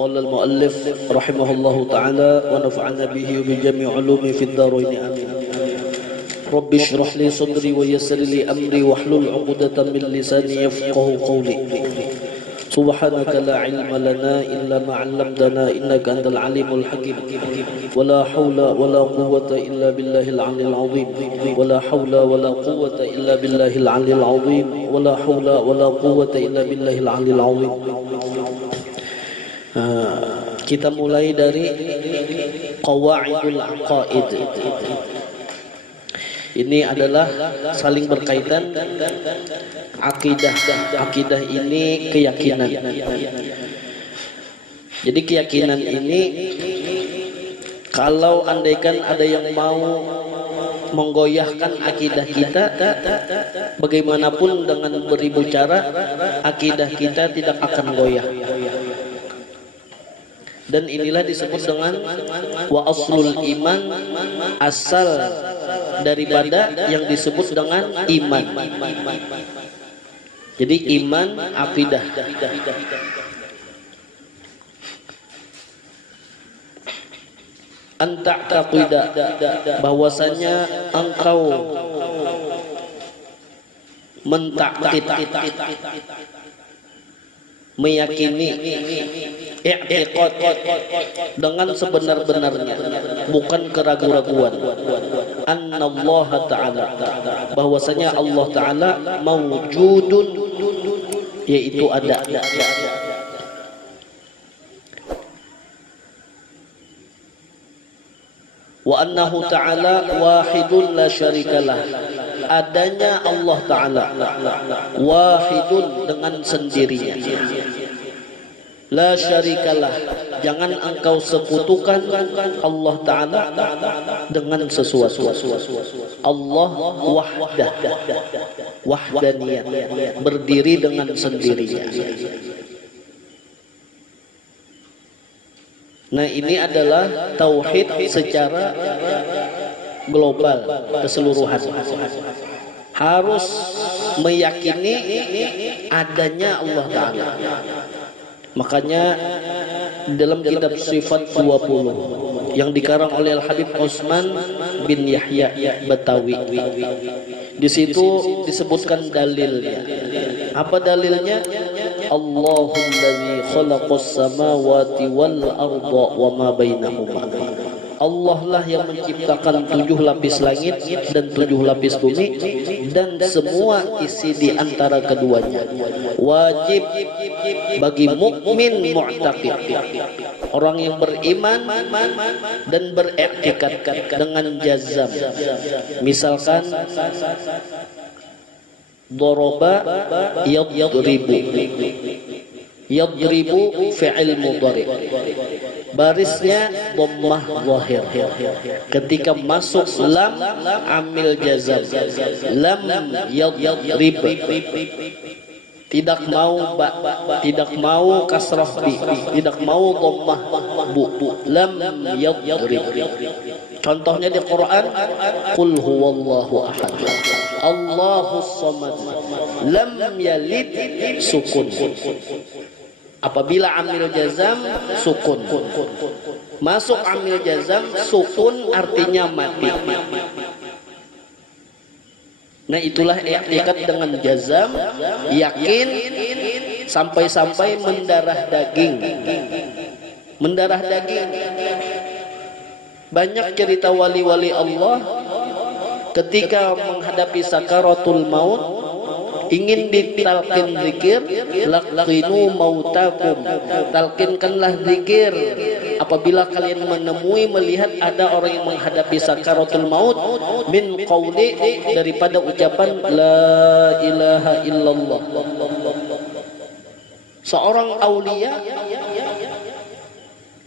قال المؤلف رحمه الله تعالى ونفعنا به وبجميع علومه في الدارين آمين. رب اشرح لي صدري ويسر لي أمري واحلل عقدة من لساني يفقه قولي. سبحانك لا علم لنا إلا ما علمتنا إنك أنت العليم الحكيم. ولا حول ولا قوة إلا بالله العلي العظيم. ولا حول ولا قوة إلا بالله العلي العظيم. ولا حول ولا قوة إلا بالله العلي العظيم. Kita mulai dari Qawaidul Aqaid. Ini adalah saling berkaitan akidah. Akidah ini keyakinan. Jadi keyakinan ini kalau andaikan ada yang mau menggoyahkan akidah kita, bagaimanapun dengan beribu cara, akidah kita tidak akan goyah. Dan inilah disebut dengan wa aslul iman, asal daripada yang disebut dengan iman. Jadi iman akidah. Anta taqidah, bahwasanya engkau mentakid, meyakini i'tiqad dengan sebenar-benarnya, bukan keraguan-raguan. Annallaha ta'ala, bahwasanya Allah Ta'ala mawjudun, yaitu ada. Wa annahu ta'ala wahidun la syarikalah, adanya Allah Ta'ala wahidun dengan sendirinya, la syarikalah, jangan engkau sekutukan Allah Ta'ala dengan sesuatu. Allah wahdah, wahdaniyah, berdiri dengan sendirinya. Nah, ini adalah tauhid secara global, keseluruhan. Harus meyakini adanya Allah Ta'ala. Makanya dalam kitab Sifat 20 yang dikarang oleh Al-Habib Utsman bin Yahya Batawi, di situ disebutkan dalilnya. Apa dalilnya? Allahullazi khalaqas samawati wal arda wa ma bainahuma. Allah lah yang menciptakan 7 lapis langit dan 7 lapis bumi dan semua isi di antara keduanya. Wajib bagi mukmin mu'taqid, orang yang beriman dan beriktikad dengan jazam. Misalkan doroba yadribu, yadribu fi'il mudhari, barisnya dhammah zahir. Ketika masuk lam amil jazam, lam yadrib, tidak mau ba, tidak mau kasrah bi, tidak mau dhammah bu, lam yadrib. Contohnya di Quran, qul huwallahu ahad, Allahus samad, lam yalid, sukun. Apabila amil jazam, sukun. Masuk amil jazam, sukun artinya mati. Nah, itulah i'tiqad dengan jazam, yakin sampai-sampai mendarah daging. Mendarah daging. Banyak cerita wali-wali Allah ketika menghadapi sakaratul maut, ingin ditalkin zikir, laqinu mautakum, talkinkanlah zikir apabila kalian menemui, melihat ada orang yang menghadapi sakaratul maut, min qauli, daripada ucapan la ilaha illallah. Seorang aulia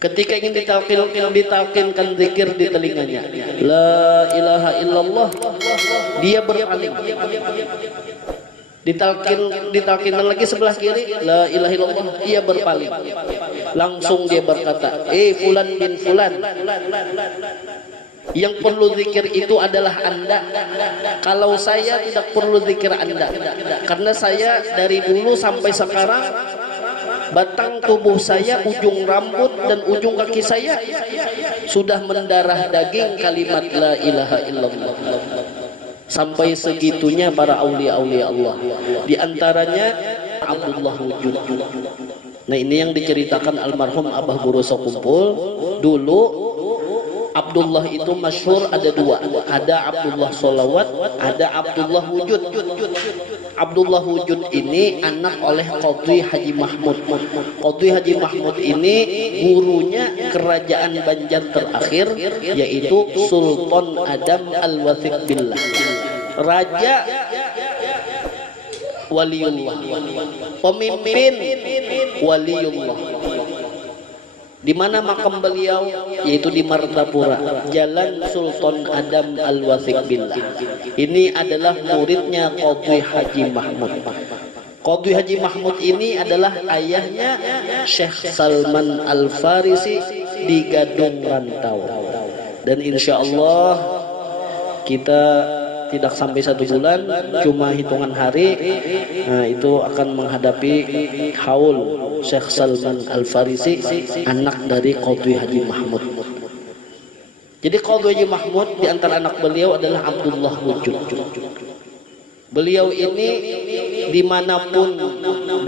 ketika ingin ditalkinkan zikir di telinganya, la ilaha illallah, dia berpaling. Ditalkinkan lagi sebelah kiri, la ilaha illallah, dia berpaling. Langsung dia berkata, fulan bin fulan, yang perlu zikir itu adalah Anda. Kalau saya tidak perlu zikir Anda, karena saya dari dulu sampai sekarang batang tubuh saya, ujung rambut dan ujung kaki saya sudah mendarah daging kalimat la ilaha illallah. Sampai segitunya para aulia-aulia Allah. Di antaranya Abdullah Wujud. Nah, ini yang diceritakan almarhum Abah Guru Sokumpul. Dulu Abdullah itu masyhur ada dua, ada Abdullah Sholawat, ada Abdullah Wujud. Abdullah Wujud ini anak oleh Qadhi Haji Mahmud. Qadhi Haji Mahmud ini gurunya kerajaan Banjar terakhir, yaitu Sultan Adam Al-Wathiq Billah, Raja Waliullah, pemimpin Waliullah. Di mana makam beliau? Yaitu di Martapura, Jalan Sultan Adam Al-Wathiq Billah. Ini adalah muridnya Qadhi Haji Mahmud. Qadhi Haji Mahmud ini adalah ayahnya Syekh Salman Al-Farisi di Gadung Rantau. Dan insya Allah kita tidak sampai 1 bulan, cuma hitungan hari, nah itu akan menghadapi haul Syekh Salman Al-Farisi, anak dari Qadhi Haji Mahmud. Jadi Qadhi Haji Mahmud di antara anak beliau adalah Abdullah Wujud. Beliau ini dimanapun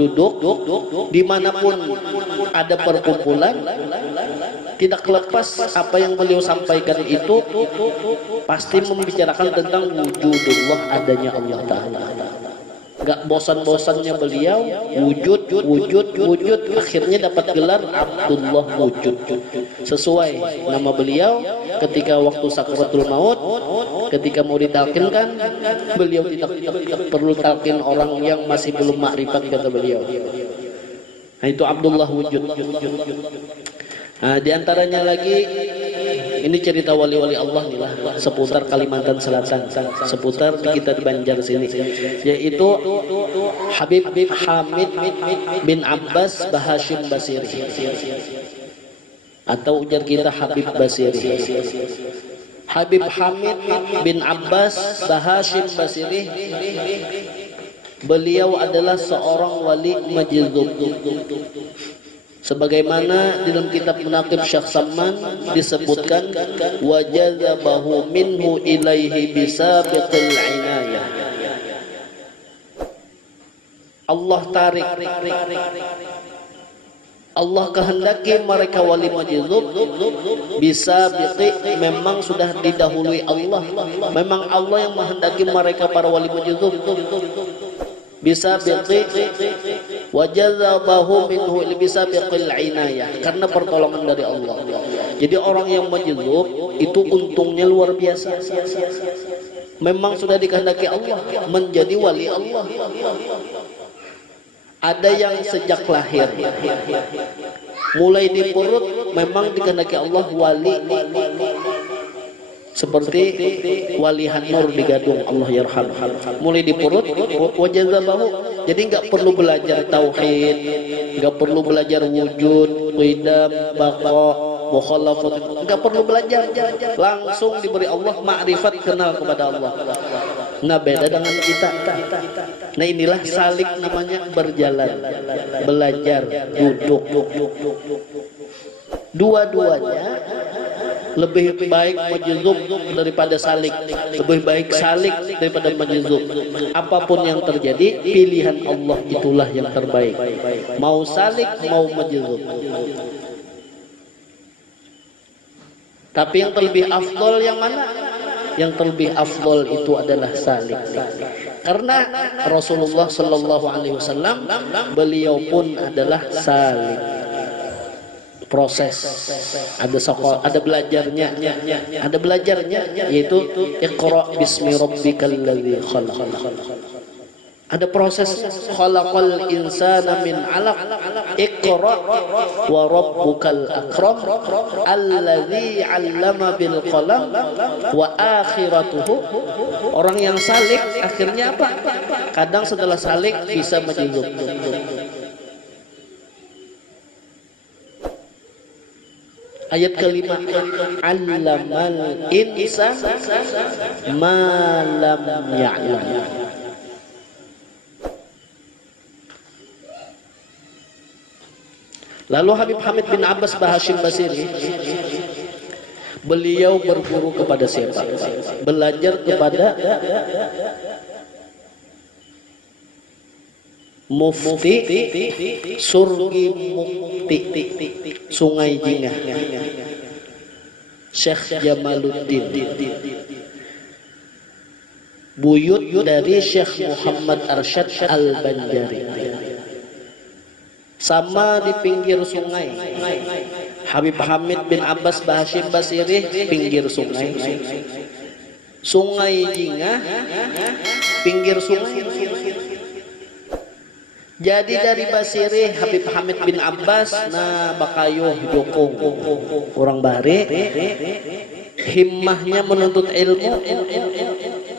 duduk, dimanapun ada perkumpulan, tidak lepas apa yang beliau sampaikan itu pasti membicarakan tentang wujudullah, adanya Allah Ta'ala. Gak bosan-bosannya beliau wujud, akhirnya dapat gelar Abdullah Wujud. Sesuai nama beliau, ketika waktu sakaratul maut, ketika mau ditalkinkan, beliau tidak perlu talkin orang yang masih belum makrifat, kata beliau. Nah, itu Abdullah Wujud. Nah, di antaranya lagi ini cerita wali-wali Allah nih lah, seputar Kalimantan Selatan, seputar kita di Banjar sini, yaitu Habib Hamid bin Abbas Bahashim Basiri, atau ujar kita Habib Basiri. Habib Hamid bin Abbas Bahashim Basiri, beliau adalah seorang wali majzub. Sebagaimana di dalam kitab Munaqib Syekh Samman disebutkan, wajazabahu minhu ilaihi bisabiqil inayah. Allah tarik, Allah kehendaki mereka wali majzub bisabiqi, memang sudah didahului Allah. Memang Allah yang menghendaki mereka para wali majzub bisabiqi wajazabahu minhu bisabiqil inayah, karena pertolongan dari Allah. Jadi orang yang majzub itu untungnya luar biasa. Memang sudah dikehendaki Allah menjadi wali Allah. Ada yang sejak lahir, mulai di perut memang dikehendaki Allah wali. Seperti Wali Hanur di Gadung, Allah yarham, mulai di perut wajazabahu. Jadi nggak perlu belajar tauhid, nggak perlu belajar wujud, qidam, baqa, mukhalafat, nggak perlu belajar, langsung diberi Allah ma'rifat, kenal kepada Allah. Nah, beda dengan kita. Nah, inilah salik namanya, berjalan, belajar, duduk. Dua-duanya lebih baik majzub daripada salik, lebih baik salik daripada majzub. Apapun yang terjadi, pilihan Allah itulah yang terbaik, mau salik mau majzub. Tapi yang terlebih afdol yang mana? Yang terlebih afdol itu adalah salik. Karena Rasulullah Sallallahu Alaihi Wasallam beliau pun adalah salik. Proses, ada belajarnya, yaitu Iqra bismi rabbikal ladzi khalaq. Ada proses, khalaqal insana min 'alaq, Iqra wa rabbukal akram alladzi 'allama bil qalam wa akhiratuhu. Orang yang salik akhirnya apa? Kadang setelah salik bisa majzub. Ayat kelima, allamal insan ma lam ya'lam. Lalu Habib Hamid bin Abbas Bahashim Basiri, beliau berguru kepada siapa? Belajar kepada Mufti Surgi Mukti Sungai Jingah, Syekh Jamaluddin, buyut dari Syekh Muhammad Arsyad Al-Banjari. Sama di pinggir sungai. Habib Hamid bin Abbas Bahashim Basiri pinggir sungai. Sungai Jingah pinggir sungai. Jadi dari Basiri Habib Hamid bin Abbas na bakayuh jukung orang bare himmahnya menuntut ilmu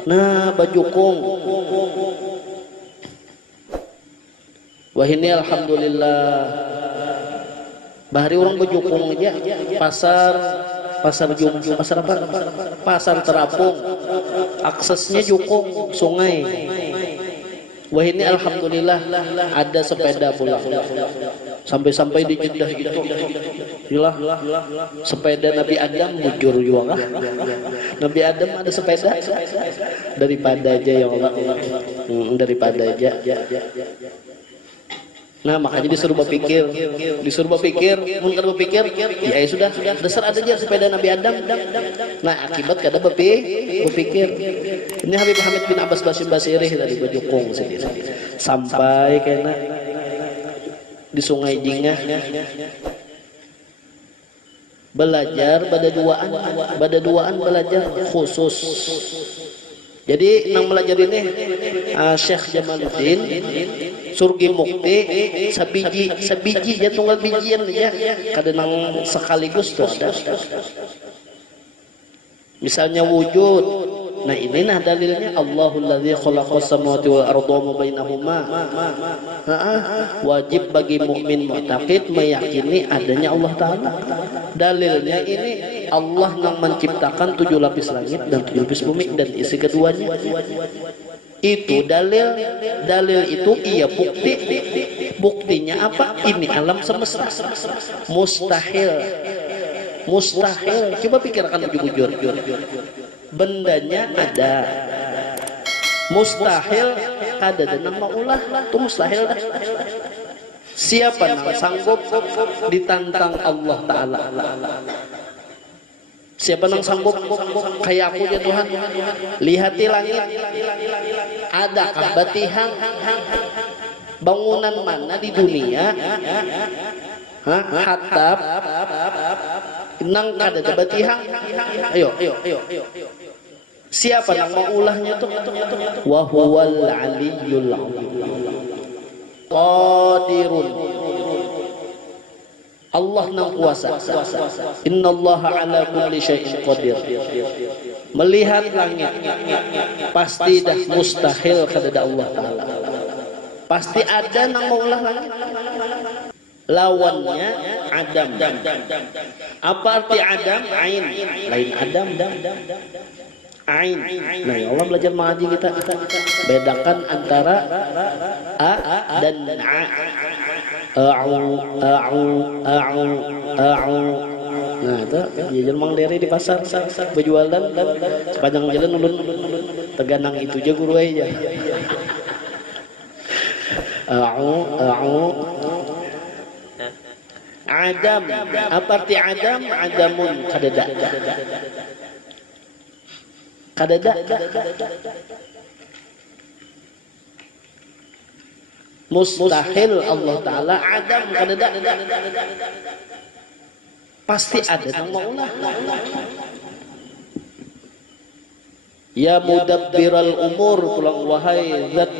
na bajukung. Wah ini alhamdulillah bahari orang bajukung aja pasar jumbo, pasar apa? Pasar terapung, aksesnya jukung sungai. Wah ini alhamdulillah ada sepeda pulang. Sampai-sampai di Jeddah itu ilah sepeda Nabi Adam bujur juga. Nabi Adam ada sepeda daripada aja ya Allah. Daripada aja. Nah makanya disuruh berpikir, mungkin berpikir, ya sudah, dasar ada aja sepeda Nabi Adam. Nah akibat kada berpikir. Ini Habib Hamid bin Abbas Bahashim Basiri dari Bajukung sendiri, sampai kena di Sungai Jingah belajar pada duaan belajar khusus. Jadi nang belajar ini Syekh Jamaluddin Surgi Mukti sabiji ya tunggal bijian ya kada nang sekaligus tuh ada. Misalnya wujud. Nah ini nah dalilnya Allahul ladzi khalaqas samawati wal arda wa ma bainahuma. Wajib bagi mukmin mu'taqid meyakini adanya Allah Ta'ala. Dalilnya ini Allah yang menciptakan 7 lapis langit dan 7 lapis bumi dan isi keduanya. Itu dalil itu iya bukti. Buktinya apa? Ini alam semesta. Mustahil. Coba pikirkan jujur. Bendanya ada. Mustahil kada dan nama ulah itu mustahil dah. Siapa yang sanggup ditantang Allah Ta'ala? Siapa yang sanggup kayak aku ya Tuhan? Lihati langit, adakah batihan bangunan mana di dunia hatap nang kada batihan? Ayo. Siapa yang mau ulahnya tuh? Wa huwal aliyyul qadirun. Allah nang kuasa. Innallaha ala kulli syai'in qadir. Melihat langit pasti dah mustahil kepada Allah Ta'ala. Pasti ada nang mau ulah langit. Lawannya Adam. Apa arti Adam? Ain. Lain Adam. Ain. Nah, Allah belajar mengaji kita bedakan antara a dan a. Nah, itu jajan Mang Deri di pasar berjualan dan sepanjang jalan ulun teganang itu aja guru aja. Adam. Apa arti Adam? Adamun kadada. Mustahil Allah Ta'ala Adam kadada. Pasti ada yang maulah. Ya mudabbiral umur, tulang wahai zat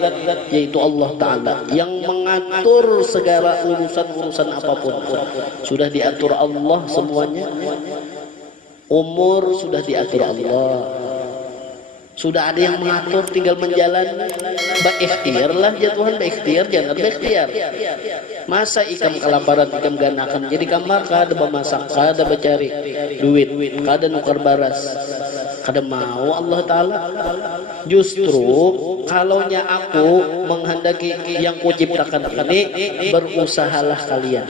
yaitu Allah Ta'ala yang mengatur segala urusan-urusan apapun. Sudah diatur Allah semuanya. Umur sudah diatur Allah. Sudah ada yang mengatur, tinggal menjalani. Berikhtiar lah ya Tuhan, berikhtiar, jangan berikhtiar. Masa ikam kelaparan, ikam ganakan jadi kamar kada bemasak, kada becari duit, kada nukar baras, Kada mau Allah Ta'ala. Justru kalaunya aku menghendaki yang kuciptakan ini, berusahalah kalian.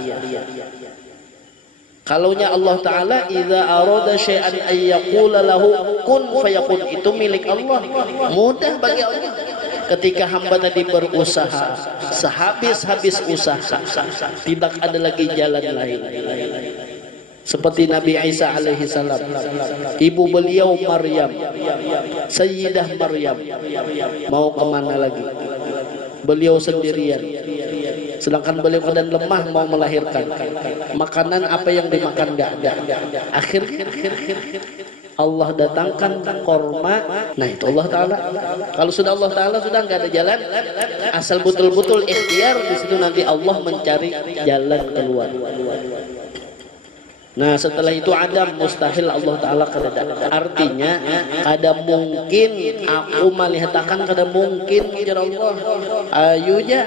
Kalaunya Allah Ta'ala idza arada syai'an ay yaqula lahu kun fayakun, itu milik Allah, mudah bagi Allah. Ketika hamba tadi berusaha sehabis-habis usaha, tidak ada lagi jalan lain. Seperti Nabi Isa alaihi salam, ibu beliau Maryam, Sayyidah Maryam, mau kemana lagi? Beliau sendirian, sedangkan beliau keadaan lemah mau melahirkan. Makanan apa yang dimakan nggak ada. Akhirnya Allah datangkan korma. Nah itu Allah Ta'ala. Kalau sudah Allah Ta'ala sudah nggak ada jalan, asal betul-betul ikhtiar, di situ nanti Allah mencari jalan keluar. Nah setelah itu Adam, mustahil Allah Ta'ala kada. Artinya kada mungkin aku melihatkan, kada mungkin ujar Allah. Ayo ja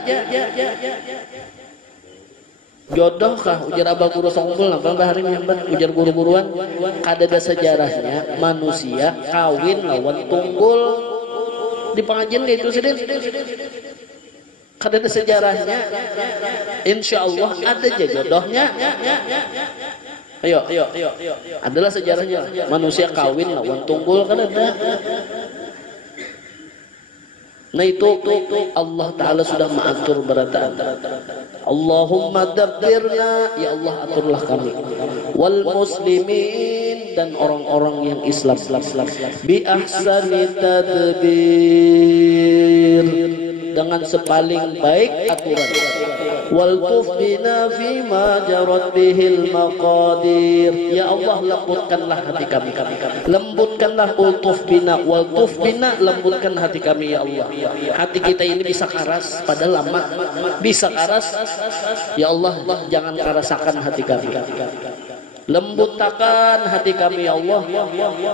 jodoh kah ujar abah guru songkul apa bahari nyambat ujar guru-guruan. Kada ada sejarahnya manusia kawin lawan tunggul di pengajian kayak itu sedih. Kada ada sejarahnya. Insya Allah ada aja jodohnya. Ayo. Adalah sejarahnya. Manusia kawin lawan tunggul kan ada. Nah itu Allah Ta'ala sudah mengatur berataan. Allahumma dabbirna, ya Allah aturlah kami. Wal muslimin, dan orang-orang yang Islam. Bi ahsani tadbir, dengan sepaling baik aturan. Wal tufbina fima jarat bihil maqadir, ya Allah lembutkanlah hati kami. Lembutkanlah ultufbina, wal tufbina, lembutkan hati kami ya Allah. Hati kita ini bisa keras, padahal lama bisa keras. Ya Allah jangan kerasakan hati kami. Lembutkan hati kami ya Allah.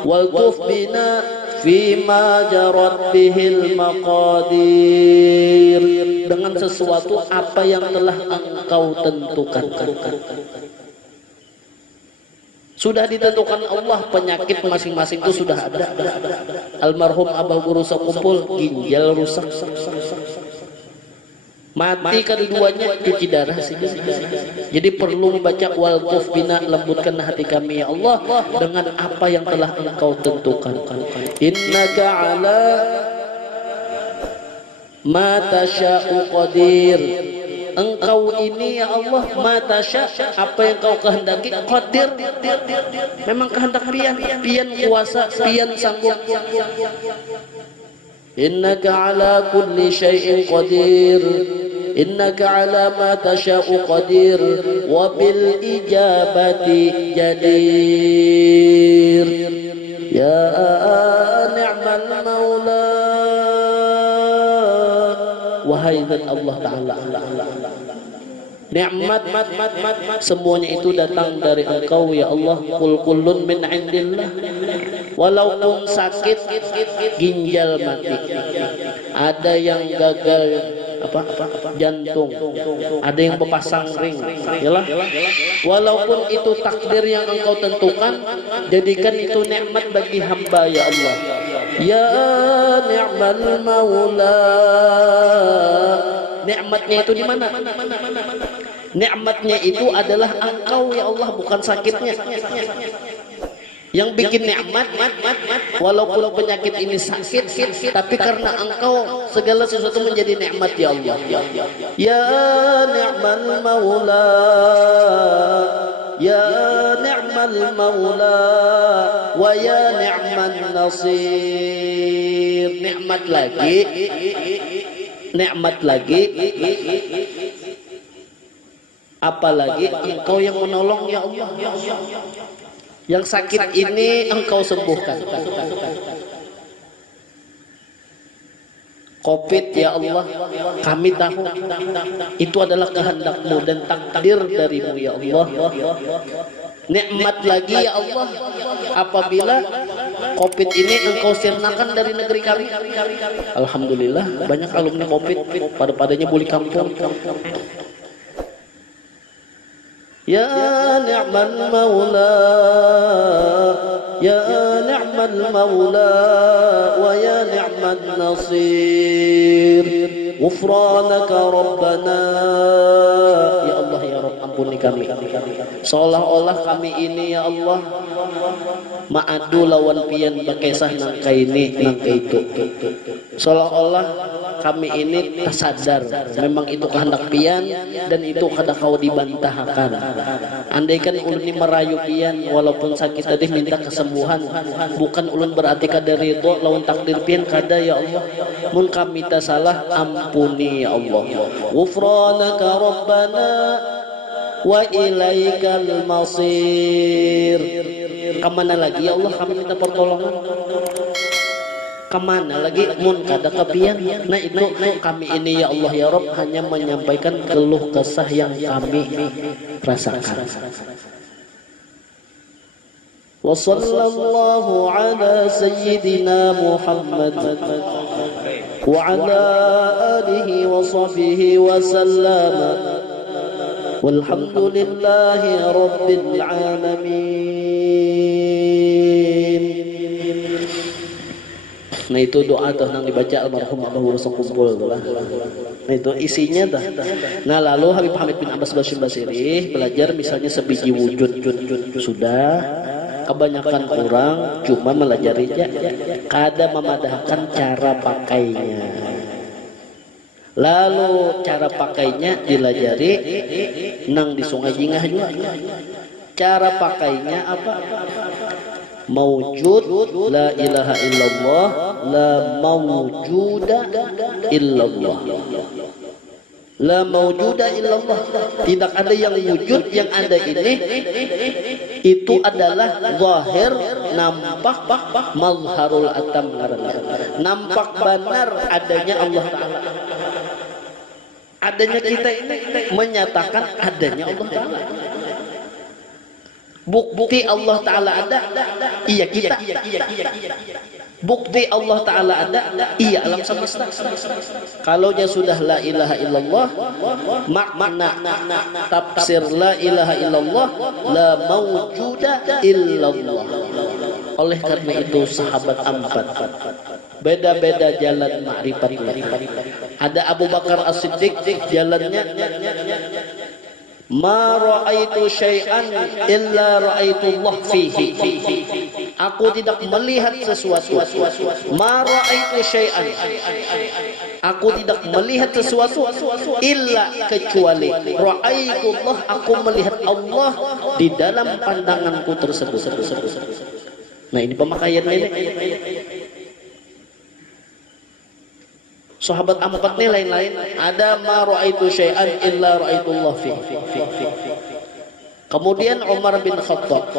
Wal tufbina fima jarat bihil maqadir, dengan sesuatu apa yang telah engkau tentukan. Sudah ditentukan Allah, penyakit masing-masing itu sudah ada. Almarhum Abah Guru Sekumpul ginjal rusak, mati keduanya cuci darah sih. Jadi perlu membaca wal tufbina, lembutkan hati kami ya Allah dengan apa yang telah engkau tentukan. Innaka ala ma tasya'u qadir, engkau ini ya Allah ma tasya', apa yang kau kehendaki, qadir, memang kehendak pian kuasa, pian sanggup. Innaka ala kulli syai'in qadir, innaka ala ma tasya'u qadir, wa bil ijabati jadir. Ya ni'mal maula, wahai zat Allah Ta'ala, nikmat semuanya itu datang dari engkau ya Allah. Kul kullun min indillah, walaupun sakit ginjal mati, ada yang gagal jantung, ada yang berpasang ring, yalah. Walaupun itu takdir yang engkau tentukan, jadikan itu nikmat bagi hamba ya Allah. Ya ni'mal maula, nikmatnya itu di mana? Nikmatnya itu adalah engkau ya Allah, bukan sakitnya. Yang bikin nikmat, walaupun penyakit ini sakit, tapi karena engkau segala sesuatu menjadi nikmat ya Allah. Ya ni'mal maula, ya ni'mal maula, wa ya ni'man nasir. Nikmat lagi, apalagi engkau yang menolong ya Allah. Yang sakit ini engkau sembuhkan. Covid ya Allah, kami tahu itu adalah kehendak-Mu dan takdir dari-Mu ya Allah. Nikmat lagi ya Allah, apabila Covid ini engkau sirnakan dari negeri kami. Alhamdulillah banyak alumni Covid, pada-padanya buli kampung. Ya ni'mal maula, ya ni'mal maula, wa ya ni'mal nasir. Ghufranaka Rabbana. Ya Allah ya Rabb, ampuni kami. Seolah-olah kami ini ya Allah maadu lawan pian bakesah nangka ini nangka itu. Seolah-olah kami ini tersadar memang itu kehendak pian dan itu kada kau dibantahkan. Andaikan ulun ini merayu pian walaupun sakit tadi minta kesembuhan, bukan ulun berarti kada ridho lawan takdir pian kada ya Allah. Mun kami tak salah ampuni ya Allah. Ghufranaka Rabbana wa ilaikal masir. Kemana lagi ya Allah kami minta pertolongan? Kemana lagi mun kada kepian? Nah itu kami ini ya Allah ya Rabb hanya menyampaikan keluh kesah yang kami rasakan. Wa sallallahu ala sayyidina Muhammad wa ala alihi wa sahbihi wa sallama. Walhamdulillahi rabbil alamin. Nah itu doa tuh yang dibaca almarhum Abah Wursa kumpul tuh. Nah itu isinya tuh. Nah lalu Habib Hamid bin Abbas Basyir Basiri belajar misalnya sebiji wujud sudah, kebanyakan kurang, cuma melajari kada memadahkan cara pakainya. Lalu cara pakainya dilajari nang di Sungai Jingah juga. Cara pakainya apa? Mawjud la ilaha illallah, la mawjuda illallah. La mawjuda illallah. Tidak ada yang wujud, yang ada ini itu adalah zahir, nampak, mazharul atam ngarannya. Nampak benar adanya Allah Ta'ala. Adanya kita ini menyatakan adanya Allah Ta'ala. Bukti Allah Ta'ala ada, iya kita. Bukti Allah Ta'ala ada, iya alam semesta. Kalau sudah la ilaha illallah, makna tafsir la ilaha illallah, la mawjuda illallah. Oleh karena itu sahabat empat beda-beda jalan ma'rifat. Ada Abu Bakar As-Siddiq jalannya ma ra'aitu syai'an illa ra'aitullah fihi. Aku tidak melihat sesuatu. Ma ra'aitu syai'an. Aku tidak melihat sesuatu illa kecuali ra'aitullah, aku melihat Allah di dalam pandanganku tersebut. Nah ini pemakaian ini. Sahabat empat nih lain-lain. Ada ma ra'aitu syai'an illa ra'aitullah fi. Kemudian Umar bin Khattab,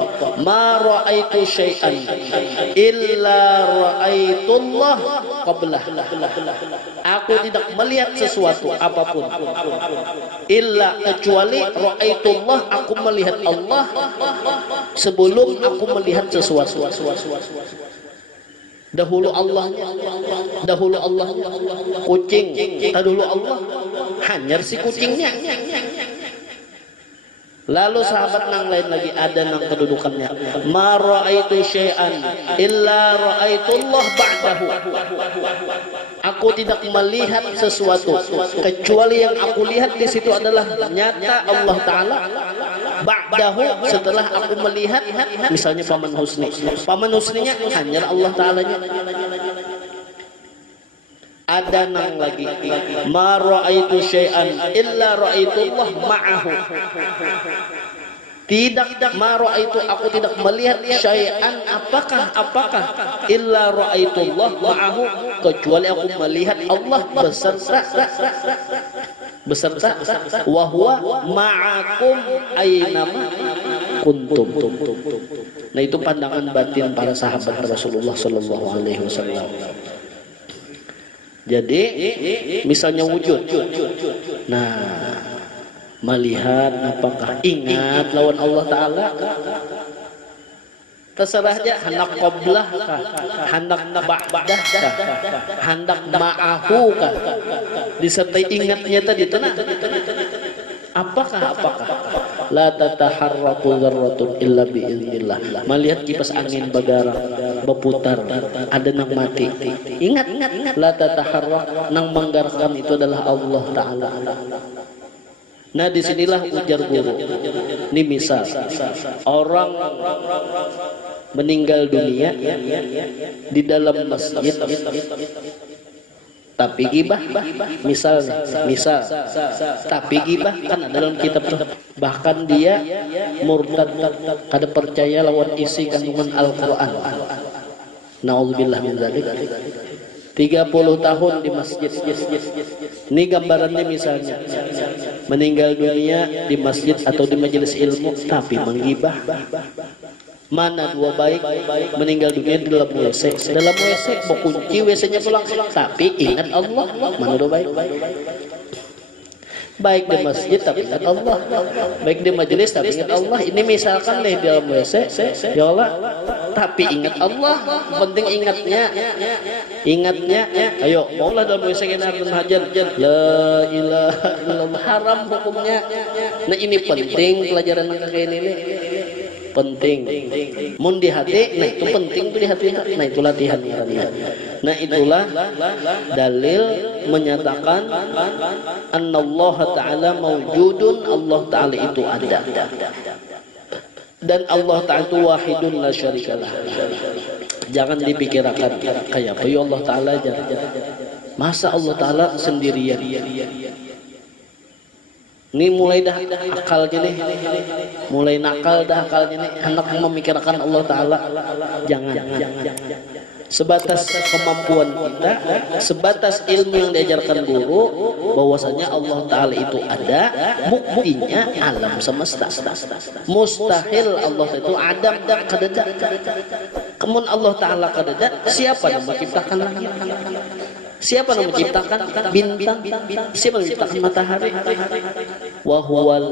ma ra'aitu syai'an illa ra'aitullah qablah. Aku tidak melihat sesuatu apapun illa kecuali ra'aitullah, aku melihat Allah sebelum aku melihat sesuatu. Dahulu Allahnya, kucing, dahulu Allah, hanyar si kucingnya. Lalu sahabat nang lain lagi ada nang kedudukannya, ma ra'aitu syai'an illa ra'aitullah ba'dahu. Aku tidak melihat sesuatu kecuali yang aku lihat di situ adalah nyata Allah Ta'ala. Ba'dahu, setelah aku melihat misalnya Paman Husni, Paman Husninya hanya Allah Ta'alanya. Ada nang lagi ma ra'aitu syai'an illa ra'aitullah ma'ahu. Tidak ma ra'aitu, aku tidak melihat syai'an apakah illa ra'aitullah ma'ahu, kecuali aku melihat Allah beserta wa huwa ma'akum aynama kuntum. Nah itu pandangan batin para sahabat Rasulullah sallallahu alaihi wasallam. Jadi misalnya wujud, nah melihat apakah ingat lawan Allah Ta'ala, terserah aja hendak qoblah kah, hendak ba'dah kah, hendak ma'ahu kah, disertai ingatnya tadi tenang. Apakah? La tataharraku dzarratun illa biiznillah. Melihat kipas angin bergerak, berputar, ada nang mati. Ingat, la tataharrak, nang menggerakkan itu adalah Allah Ta'ala. Nah disinilah ujar guru. Ini misal orang meninggal dunia di dalam masjid, tapi gibah, misal tapi gibah kan ada dalam kitab, bahkan dia murtad, kada percaya lawan isi kandungan Al-Quran. Na'udzubillah min dzalik. 30 tahun di masjid. Ini gambarannya misalnya meninggal dunia di masjid atau di majelis ilmu tapi menggibah. Mana dua baik meninggal dunia di dalam WC. Dalam WC mau kunci WC-nya pulang tapi ingat Allah. Mana dua baik? Baik di masjid tapi ingat Allah, baik di majelis tapi ingat Allah. Ini misalkan deh di dalam WC, ya Allah, tapi ingat Allah. Penting ingatnya. Ayo, maulah dalam WC kena hajar, la ilaha illallah, haram hukumnya. Nah ini penting pelajaran kayak ini. Penting. Mun di hati, nah itu penting tuh di hati. Nah itu latihan. Nah itulah dalil menyatakan annallaha ta'ala mawjudun, Allah Ta'ala itu ada. Dan Allah Ta'ala itu wahidun la syarikalah. Jangan dipikirkan kayak apa ya Allah Ta'ala aja. Masa Allah Ta'ala sendirian? Ini mulai dah akalnya nih, mulai nakal dah akalnya nih, anak memikirkan Allah Ta'ala. Jangan. Sebatas kemampuan kita, sebatas ilmu yang diajarkan guru, bahwasanya Allah Ta'ala itu ada, buktinya alam semesta. Mustahil Allah itu ada kadada. Kemun Allah Ta'ala kadada, siapa yang menciptakan langit? Siapa yang menciptakan bintang? Siapa yang menciptakan matahari? Wa huwal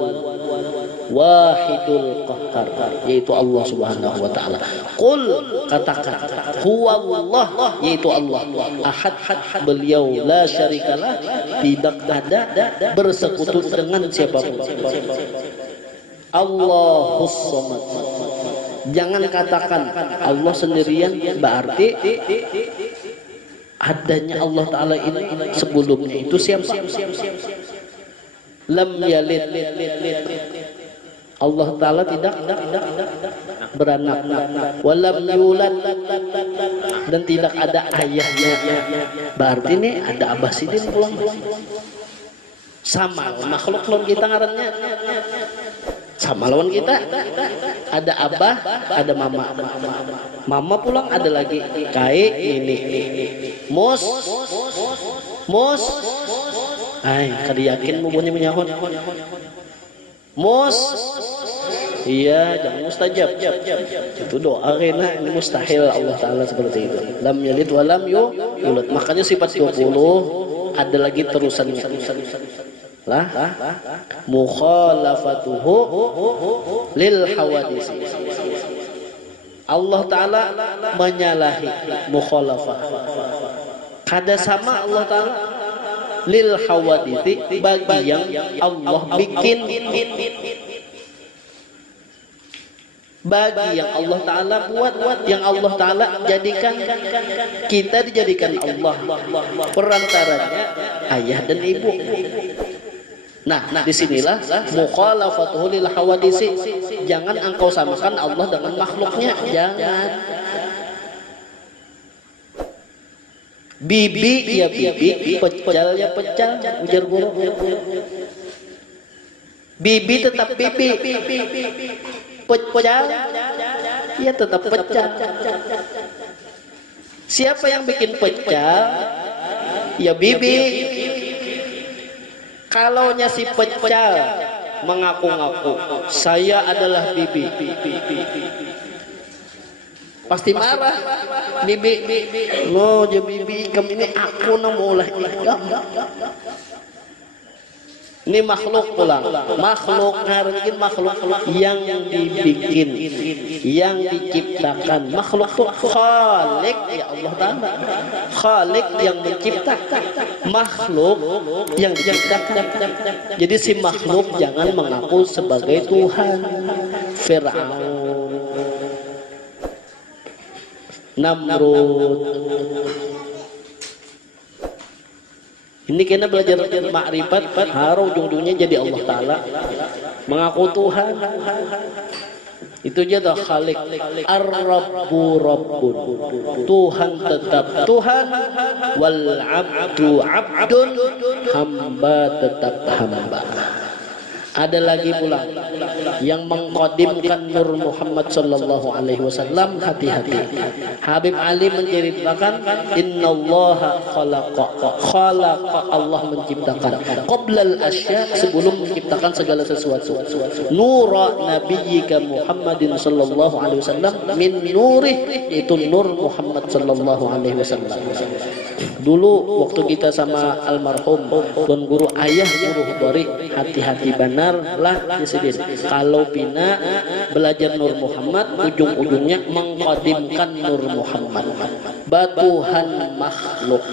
wahidul qahhar, yaitu Allah Subhanahu wa Ta'ala. Qul, katakan, huwallah, yaitu Allah. Ahad, beliau la syarikalah, tidak ada bersekutu dengan siapapun. Allahus samad. Jangan katakan Allah sendirian, berarti adanya Allah Ta'ala ini sebelumnya itu siapa? Lam yalid, Allah Ta'ala tidak beranak, walam yulad, dan tidak ada ayahnya. Berarti ini ada Abah Sidin pulang. Sama makhluk lawan kita ngarannya, sama lawan kita. Ada Abah, ada Mama. Mama pulang ada lagi Kai, ini Mus. Ay, kada yakin mau bunyi menyahut. Mus. Iya, jangan mustajab. Itu doa kena, ini mustahil Allah Ta'ala seperti itu. Lam yalid wa lam yulad. Makanya sifat 20 ada lagi terusannya. Lah, mukhalafatuhu lil hawadis. Allah Ta'ala menyalahi, mukhalafah. Kada sama Allah Ta'ala lil hawadits, bagi yang Allah bikin, bagi yang Allah Ta'ala buat, yang Allah Ta'ala jadikan. Kita dijadikan Allah, perantaranya ayah dan ibu. Nah, disinilah mukhalafatuhu lil hawadisi. Jangan engkau samakan Allah dengan makhluknya. Jangan. Bibi ya bibi, pecal ya pecal, ujar guru. Bibi tetap bibi, pecal ya tetap pecal. Siapa yang bikin pecal? Ya bibi. Kalau si pecal mengaku-ngaku saya adalah bibi, pasti marah. Bibi, lo jadi bibi, kamu ini aku namulah ikam. Ini makhluk pulang. Makhluk ngareun makhluk yang dibikin, yang diciptakan. Makhluk itu khalik ya Allah Ta'ala. Khalik yang menciptakan, makhluk yang diciptakan. Jadi si makhluk jangan mengaku sebagai Tuhan. Fir'aun, Namrud. Ini kena belajar makrifat, harus ujung-ujungnya jadi Allah Ta'ala, mengaku Tuhan. Itu aja dah khalik. Ar-Rabbu Rabbun, Tuhan tetap Tuhan. Wal abdu abdun, hamba tetap hamba. Ada lagi pula yang mengqadimkan Nur Muhammad sallallahu alaihi wasallam. Hati-hati. Habib Ali menceritakan innallaha khalaqa, Allah menciptakan qablal asya, sebelum menciptakan segala sesuatu. Nura nabiyyika Muhammadin sallallahu alaihi wasallam min nurih, itu nur Muhammad sallallahu alaihi wasallam. Dulu waktu kita sama almarhum Tuan Guru Ayah Guru Hudori, hati-hati benar lah disebut. Kalau pina belajar Nur Muhammad, ujung-ujungnya mengqadimkan Nur Muhammad. Batuhan makhluk.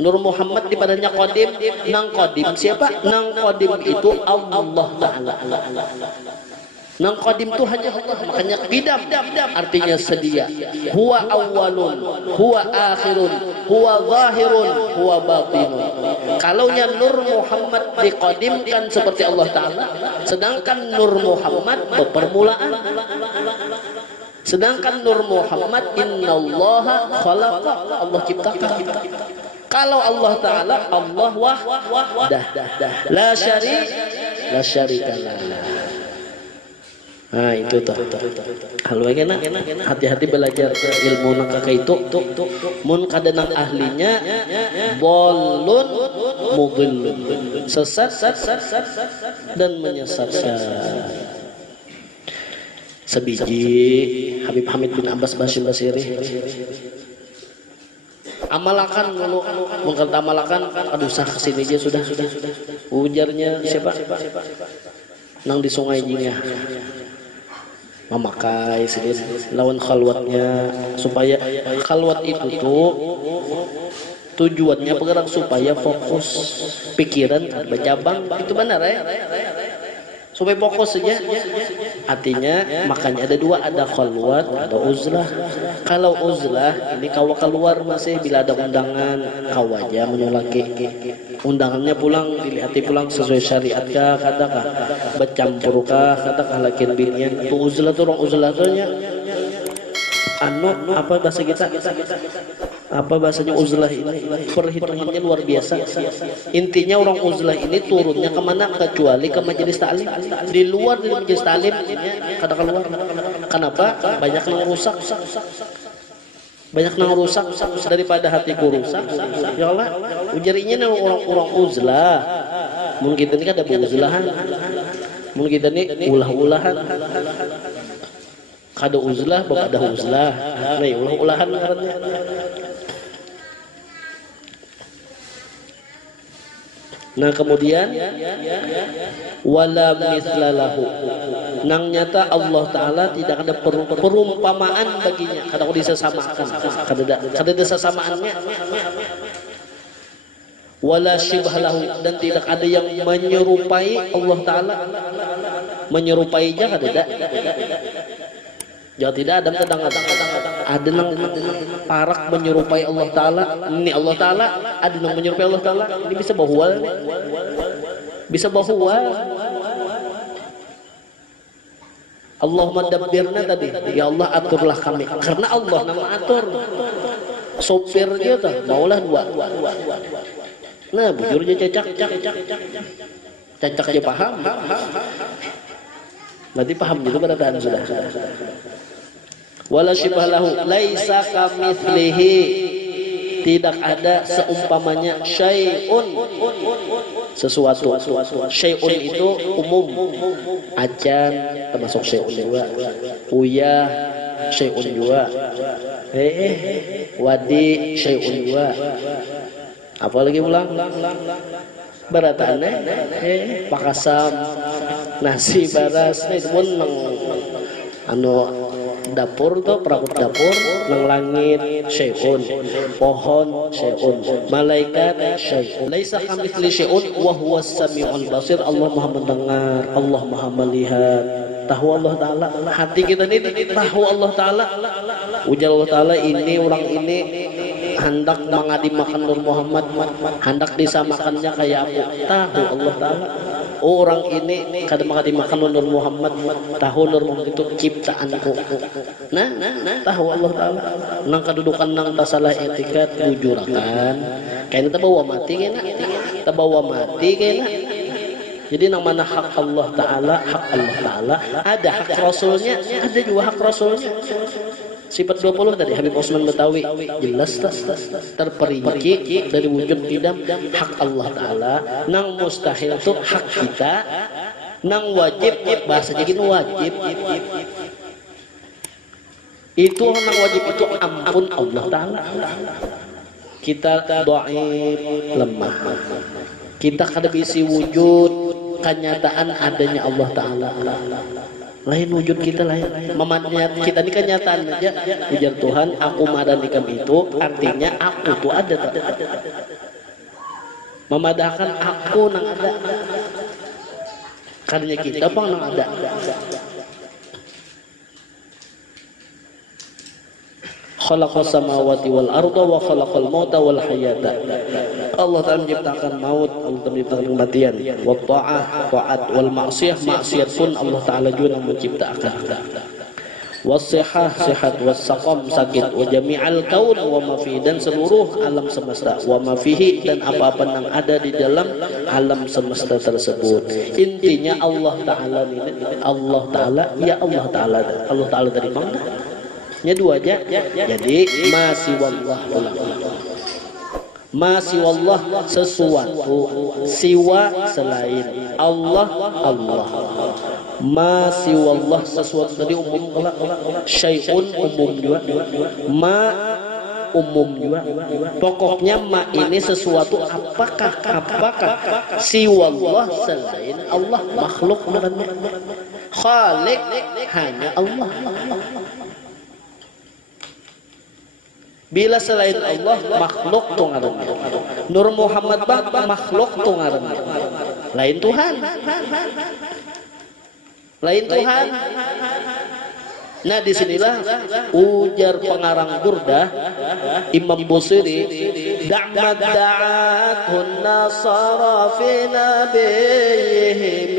Nur Muhammad di padanya qadim, nang qadim siapa? Nang qadim itu Allah Ta'ala. Nang qadim itu hanya Allah, makanya qidam artinya sedia. Huwa awwalun, huwa akhirun, huwa zahirun, huwa batinun. Kalaunya Nur Muhammad diqadimkan seperti Allah Ta'ala, sedangkan Nur Muhammad berpermulaan. Sedangkan Nur Muhammad innallaha khalaqa, Allah ciptakan. Kalau Allah Ta'ala, Allah wahdah, la syarikalah. Nah itu tuh. Kalau enak hati-hati belajar ilmu nakaka itu. Mun kadenang ahlinya bolun mudhillun, sesat dan menyesatkan. Sebiji Habib Hamid bin Abbas Bashir Basiri. Amalakan dulu, mengkata amalakan. Aduh sah kesini aja sudah. Ujarnya siapa? Nang di sungai Jingah. Memakai sedih lawan khalwatnya, supaya khalwat itu tuh tujuannya bergerak supaya fokus pikiran bercabang. Itu benar ya, supaya fokus saja hatinya. Makanya ada dua, ada khalwat, ada uzlah. Kalau uzlah ini kawa keluar masih bila ada undangan, kawa aja menyolaki undangannya pulang, dilihati pulang sesuai syariat kah, katakah bercampur kah, katakah lakin binian. Itu uzlah tuh, orang uzlah tuhnya apa bahasa kita, apa bahasanya uzlah ini, perhitungannya luar biasa. Intinya orang uzlah ini turunnya kemana, kecuali ke majelis ta'lim. Di luar dari majelis ta'lim kada keluar. Kenapa? Banyak yang rusak. Banyak nang rusak daripada hatiku rusak. Ya Allah, ujarinya orang uzlah. Mungkin ini kan ada uzlahan. Mungkin ini ulah-ulahan. Kada uzlah, bapak ada uzlah. Nah, ulah-ulahan ngarannya. Nah kemudian wala mislalahu, nang nyata Allah Ta'ala tidak ada perumpamaan baginya. Kalau disesamakan, kada ada sesamaannya. Wala syibhalahu, dan tidak ada yang menyerupai Allah Ta'ala. Menyerupainya kada ada. Jauh tidak ada ada nang parak menyerupai Allah Ta'ala. Ini Allah Ta'ala, ada nang menyerupai Allah Ta'ala. Ini bisa bahual, bisa bahual. Allahumma dabbirna tadi, ya Allah aturlah kami, karena Allah nama atur. Sopirnya tuh maulah dua. Nah bujurnya cecak aja paham. Berarti paham gitu berataan sudah. Wala syibhalahu, laisa kamitslihi, tidak ada seumpamanya syai'un, sesuatu. Syai'un itu umum, acan termasuk syai'un juga, uyah syai'un juga, wadi syai'un juga. Apa lagi ulang? beratane pakasam nasi baras itu pun nang anu dapur tuh perakut dapur nang langit syai'un pohon syai'un malaikat syai'un laisa kamitsli syai'un wa huwas samiul basir. Allah Maha mendengar, Allah Maha melihat. Tahu Allah Ta'ala, hati kita ini tahu Allah Ta'ala. Ujar Allah Ta'ala, ini orang ini hendak mengadi makan Nur Muhammad, hendak disamakannya kayak aku. Tahu Allah Ta'ala. Orang ini kadang mengadi makan Nur Muhammad, tahu Nur Muhammad itu ciptaanku. Nah, tahu Allah Ta'ala. Nang kedudukan nang tasalah etikat bujurakan. Kayaknya terbawa mati kena, terbawa mati kena. Jadi namanya hak Allah Ta'ala, ada hak Rasulnya, ada juga hak Rasulnya. Sifat 20 tadi Habib Osman Betawi jelas terperinci dari wujud idam hak Allah Ta'ala. Nang mustahil itu hak kita, nang wajib bahasa jadi wajib. Itu nang wajib itu ampun Allah Ta'ala. Kita dhaif, lemah. Kita kada bisa wujud kenyataan adanya Allah Ta'ala. Lain wujud kita lain. Kita ini kenyataan aja. Ujar Tuhan, aku madanikan itu artinya aku tuh ada. Memadahkan aku nang ada. Karena kita bang nang ada. Khalaqas samawati wal arda wa khalaqal mauta wal hayata. Allah Ta'ala menciptakan maut, Allah Ta'ala menciptakan kematian. Wa ta'at wal maksiat pun Allah Ta'ala juga menciptakan. Was-sihah sehat, was-saqam sakit, wa jami'al kaun wa ma fihi dan seluruh alam semesta, wa ma fihi dan apa-apa yang ada di dalam alam semesta tersebut. Intinya Allah Ta'ala ini Allah Ta'ala dari mana? Nya dua aja. Jadi masih wallah sesuatu siwa selain Allah. Masih wallah sesuatu tadi umum syai'un umum juga. Umum juga. Pokoknya ma ini sesuatu apakah siwallah selain Allah, makhluk khaliq hanya Allah. Bila selain Allah makhluk tuh ngaranna. Nur Muhammad makhluk tuh ngaranna. Lain Tuhan. Nah disinilah ujar pengarang Burdah Imam Busiri, da'mad da'atun nasara fi nabiyihim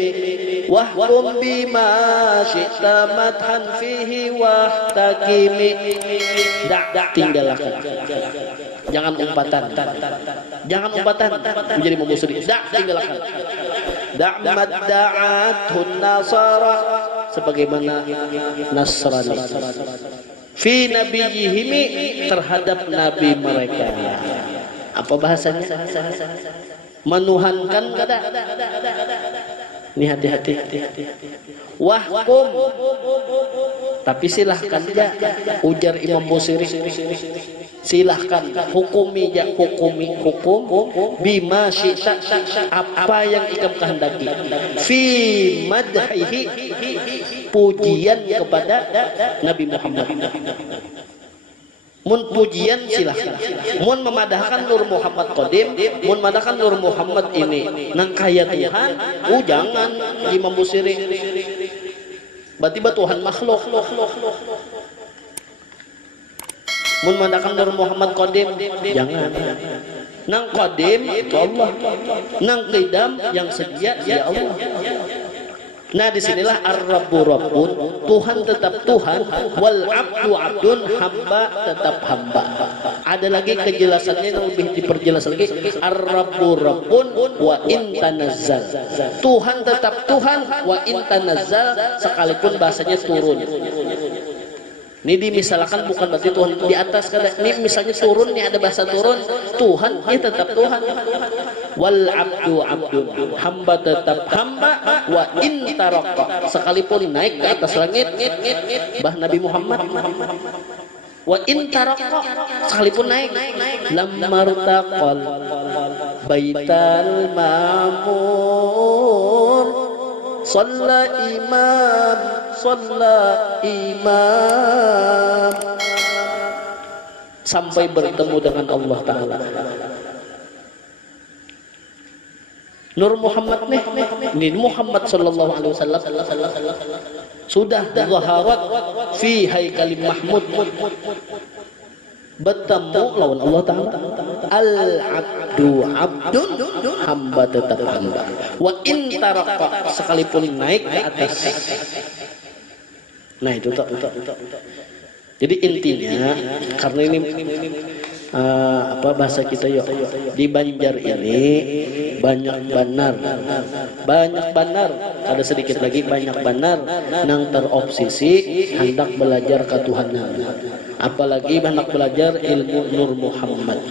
wahkum bima syi'ta madhan fihi wahtakimi. Tinggalkan, jangan umpatan menjadi Imam Busiri. Tinggalkan. Da'mad da'atun nasara sebagaimana Nasrani fi nabiyihimi terhadap nabi mereka. Apa bahasanya? Menuhankan kada? Ini hati-hati. Wahkum, tapi silahkan aja. Ujar Imam Busiri, silahkan hukum bima syi'ta apa yang ikam kehendaki fi madhihi pujian kepada Nabi Muhammad. Mun pujian silahkan, mun memadahkan Nur Muhammad Qadim, mun memadahkan Nur Muhammad ini nang kaya Tuhan, jangan Imam Busiri. Berarti Tuhan makhluk. Mun memadahkan Nur Muhammad Qadim, jangan. Nang Qadim itu Allah, nang Qidam yang sedia ya Allah. Nah disinilah ar-rabbu rabbun, Tuhan tetap Tuhan, wal abdu abdun, hamba tetap hamba. Ada lagi kejelasannya yang lebih diperjelas lagi, ar-rabbu rabbun wa in tanazzal. Tuhan tetap Tuhan wa in tanazzal, sekalipun bahasanya turun. Ini dimisalkan bukan berarti Tuhan di atas kada. Ini misalnya turun, ini ada bahasa turun. Tuhan ini tetap Tuhan. Wal abdu abdun, hamba tetap hamba. Wa in taraqqa, sekalipun naik ke atas langit. Bah Nabi Muhammad. Wa in taraqqa, sekalipun naik. Lam martaqal, Baital Ma'mur, shalla imam, sampai bertemu dengan Allah Ta'ala. Nur Muhammad nih Muhammad sallallahu alaihi wasallam sudah zaharat fi haikalim mahmud, bertemu lawan Allah Ta'ala. Al-abdu abdun, hamba tetap hamba. Wa in taraka, sekalipun naik ke atas. Nah itu tak. Jadi intinya, karena ini bahasa kita yuk, di Banjar ini banyak banar, ada sedikit lagi banyak banar nang terobsesi hendak belajar ketuhanan, apalagi hendak belajar ilmu Nur Muhammad.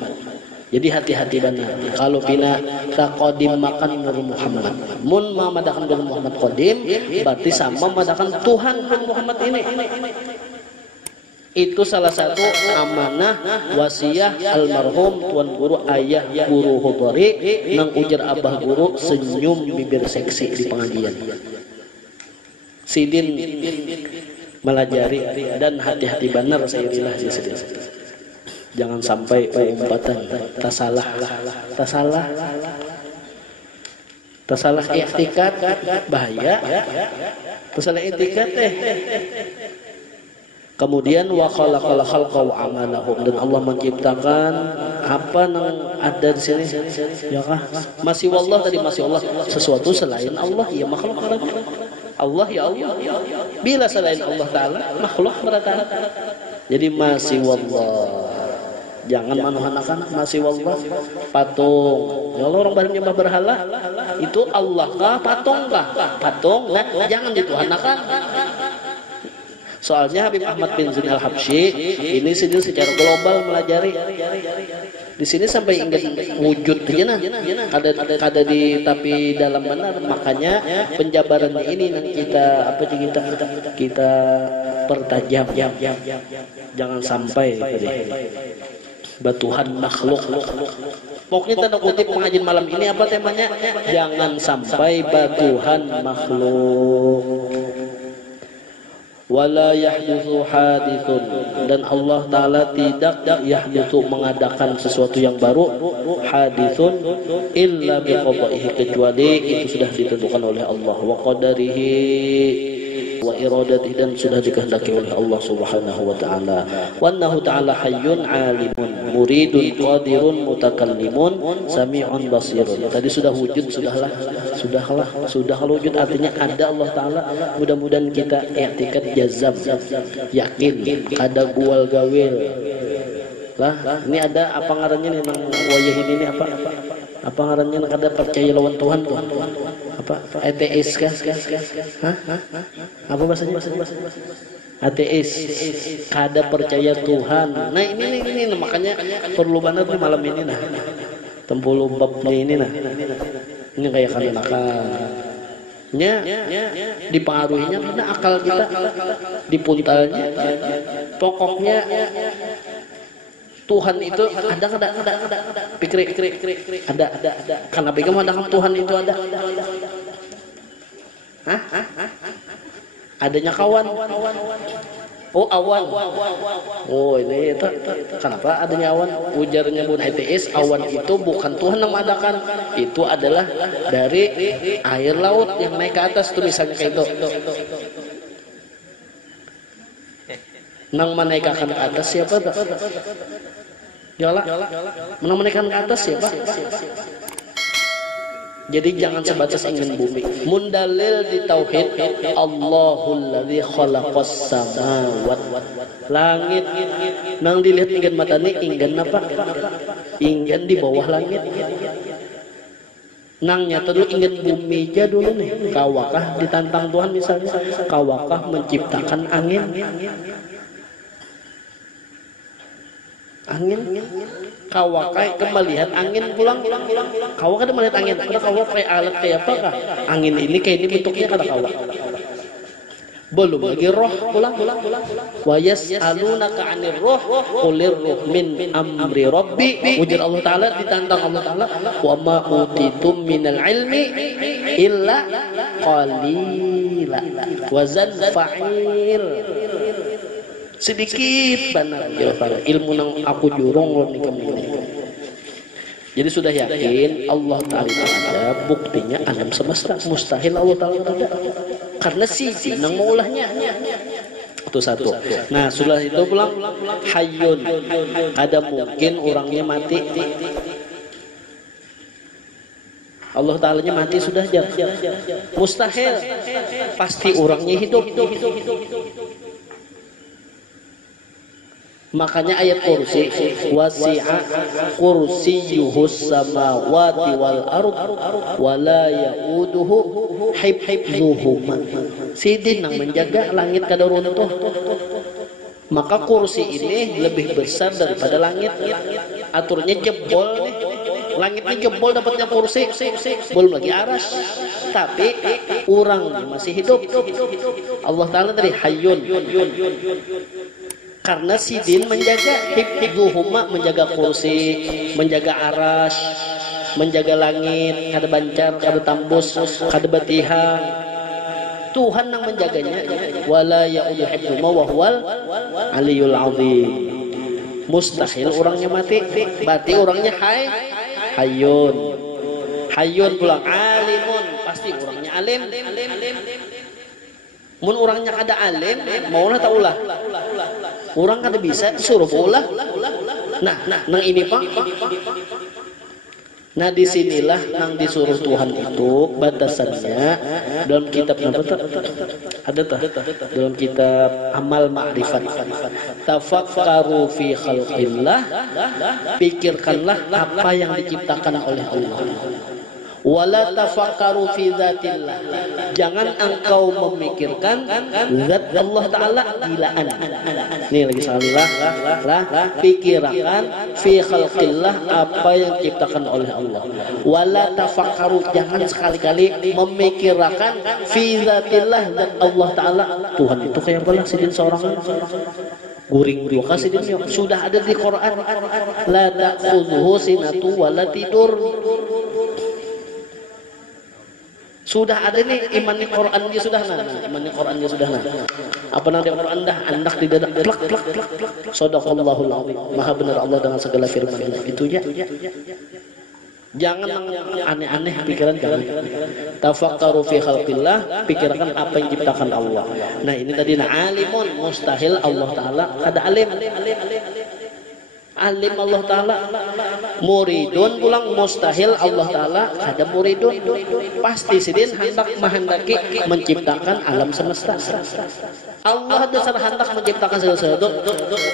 Jadi hati-hati benar. Kalau pina tak kodim makan Nur Muhammad, mun memadakan Nur Muhammad kodim, berarti sama memadakan Tuhan Nur Muhammad ini. Itu salah satu amanah wasiah almarhum Tuan Guru Ayah Guru Hudari nang ujar abah guru senyum bibir seksi di pengajian. Sidin melajari dan hati-hati benar saya bilang di sini. Jangan sampai umpatan tasalah i'tikad bahaya. Tasalah i'tikad Kemudian wa khalaqal khalqa wa amalahum, dan Allah menciptakan apa yang ada di sini, ya kah? Masih wallah tadi, masih Allah, sesuatu selain Allah ya makhluk berarti. Allah ya Allah. Bila selain Allah Ta'ala makhluk berarti. Jadi masih wallah. Jangan manuhanakan masih wallah patung. Ya Allah, orang baru nyembah berhala itu Allah kah patung kah? Patung. Nah, jangan dituhanakan. Soalnya Habib Ahmad bin Zain Al-Habsyi ini sendiri secara global melajari di sini sampai ingat wujud aja nah ada di tapi dalam benar, makanya penjabarannya ini nanti kita pertajam, jangan sampai batuhan makhluk. Pokoknya tanda kutip pengajian malam ini apa temanya? Jangan sampai batuhan makhluk. Wala yahdutsu hadithun, dan Allah Ta'ala tidak yahdutsu mengadakan sesuatu yang baru, hadithun illa biqada'ihi, kecuali itu sudah ditentukan oleh Allah, wa qadarihi wa iradatihi, dan sudah dikehendaki oleh Allah Subhanahu wa Ta'ala. Wa annahu ta'ala hayyun alimun muridun qadirun mutakallimun sami'un basirun. Tadi sudah wujud, sudahlah wujud, artinya ada Allah Ta'ala. Mudah-mudahan kita i'tikad jazam, yakin ada gual gawil lah. Ini ada apa ngarannya nih nang wayah ini apa ngarannya, ada percaya lawan Tuhan tuh apa ateis kah? Apa bahasanya? Ateis, kada percaya Tuhan. Nah ini makanya perlu banget nih malam ini nah tempulu babnya ini nah, ini kayak kanakannya dipengaruhinya karena akal kita dipuntalnya. Pokoknya Tuhan itu ada pikir ada karena bagaimana mengadakan Tuhan itu ada. Adanya kawan. Oh awan. Oh ini itu kenapa adanya awan? Ujarnya Bun ateis, awan itu bukan Tuhan yang mengadakan, itu adalah dari air laut yang naik ke atas, tulisannya kayak itu. Nang menaikkan ke atas siapa? Yalah, menang menaikkan ke atas siapa? Jadi jangan sebatas ingin bumi. Mundalil di tauhid, Allahul ladzi khalaqas samawat, langit. Nang dilihat ingin mata ni ingin apa? Ingin di bawah langit. Nang nyata dulu ingin bumi aja dulu nih. Kawakah ditantang Tuhan misalnya? Kawakah menciptakan angin? Kawakai melihat angin pulang. Kawak ada melihat angin. Karena kawak kayak alat kayak apa kah? Angin ini kayak ini bentuknya kata kawak. Belum lagi roh, pulang. Wa yas'alunaka 'anir roh, qulir ruh min amri rabbi. Ujar Allah Ta'ala, ditantang Allah Ta'ala, wa ma utitum minal ilmi illa qalila. Wazan fa'il. Sedikit benar ilmu nang aku jurung lo nih kemini. Jadi sudah yakin Allah Ta'ala ada, buktinya alam semesta. Mustahil Allah Ta'ala ada, karena sidin yang maulahnya. Itu satu. Nah sudah itu pulang hayyun, ada mungkin orangnya mati, Allah Ta'alanya mati sudah jam. Mustahil, pasti orangnya hidup. Makanya ayat kursi, wasi'a kursiyyuhus samawati wal ard wa la ya'uduhu hifdzuhuma. Sidin yang menjaga langit kada runtuh. Maka kursi ini lebih besar daripada langit. Aturnya jebol nih. Langitnya jebol dapatnya kursi. Belum lagi aras. Tapi orang masih hidup. Allah Ta'ala dari hayyun. Karena sidin menjaga hifdzuhuma, menjaga kursi, menjaga aras, menjaga langit, kada bancar, kada tambus, kada batihang. Tuhan yang menjaganya. Wala ya'udu hifdzuhuma wa huwal aliyul azim. Mustahil orangnya mati, berarti orangnya hayyun. Hayyun pulang alimun, pasti orangnya alim. Mun orangnya kada alim, maulah tak ulah. Orang kada bisa suruh ulah. Nah, nang ini Pak. Nah disinilah nang disuruh Tuhan itu batasannya dalam kitab ada dalam kitab Amal Ma'rifat. Tafakkaru fi khalqillah, pikirkanlah apa yang diciptakan oleh Allah. Wala tafakkaru fi dzatillah, jangan engkau memikirkan zat Allah Ta'ala gilaan. Nih lagi salilah pikirkan fi khalqillah, apa yang diciptakan oleh Allah. Wala tafakkaru, jangan sekali-kali memikirkan fi dzatillah, zat Allah Ta'ala. Tuhan itu kayak apa sidin seorang guring dua kasih dia sudah ada di Quran. La ta'khudhuhu sinatu wala tidur. Sudah ada nih iman di Quran dia sudah iman di Quran dia sudah apa nanti Quran dah andak di dada klak. Shadaqallahul azim, maha benar Allah dengan segala firman-Nya. Itu ya. Jangan aneh-aneh pikiran, jangan. Tafakkaru fi khalqillah, pikirkan apa yang diciptakan Allah. Nah ini tadi alimun, mustahil Allah Ta'ala kada alim. Alim Allah Ta'ala. Muridun pulang, mustahil Allah Ta'ala ada muridun. Pasti sidin hendak menghendaki menciptakan alam semesta. Allah dasar hendak menciptakan segala sesuatu.